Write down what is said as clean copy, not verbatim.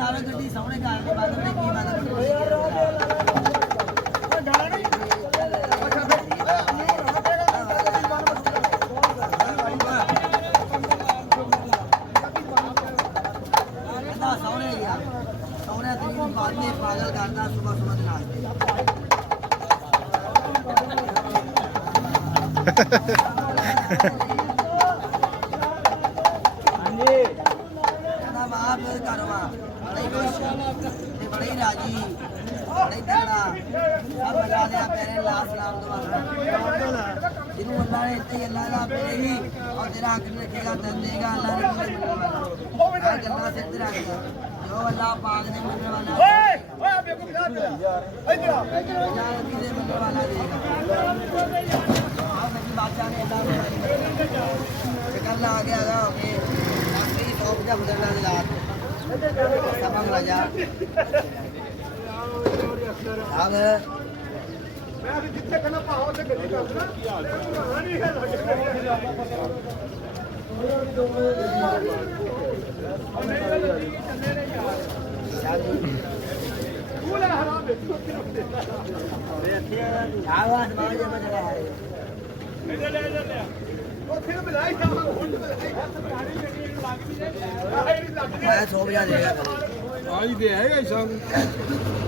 ਜਾਵੇ ਗੱਡੀ ਸਾਹਮਣੇ ਘਰ ਦੇ ਬਾਅਦ ਕੀ ਬਾਤ ਸਾਹਮਣੇ ਗਿਆ ਸਾਹਮਣੇ ਤੇਰੀ ਬਾਤ ਨੇ ਪਾਗਲ ਕਰਦਾ ਸੁਬਹ ਸੁਬਹ ਦੇ ਨਾਲ ਹਾਂਜੀ ਕਹਿੰਦਾ ਬਾਪ ਕਰਵਾ ਬੜੀ ਖੁਸ਼ ਤੇ ਬੜੀ ਰਾਜੀ ਬੜੀ ਤਗੜਾ ਸਭ ਅੱਲਾ ਦੇ ਪਿਆਰੇ ਅੱਲਾ ਸਲਾਮ ਦੁਆਰਾ ਜਿਹਨੂੰ ਅੱਲਾ ਨੇ ਇੱਥੇ ਅੱਲਾ ਦਾ ਪਿਆਰੇ ਹੀ ਔਰ ਤੇਰਾ ਅੱਖ ਰੱਖੇਗਾ ਤੈਨੂੰ ਦੇਗਾ ਅੱਲਾ ਨੇ ਆ ਗੱਲਾਂ ਸਿੱਧ ਰੱਖਦਾ ਜੋ ਅੱਲਾ ਪਾਕ ਨੇ ਮੰਨਣ ਵਾਲਾ ਓਏ ਬੇਕੂ ਬਿਠਾ ਦੇ ਇੱਧਰ ਆ ਕਿਹਦੇ ਮੰਨਣ ਵਾਲਾ ਦੇਗਾ बादशाह ने कल आ गया सौ रुपया गुजरना दिला सबक राजा अब मैं 100 देगा आज दे आएगा शाम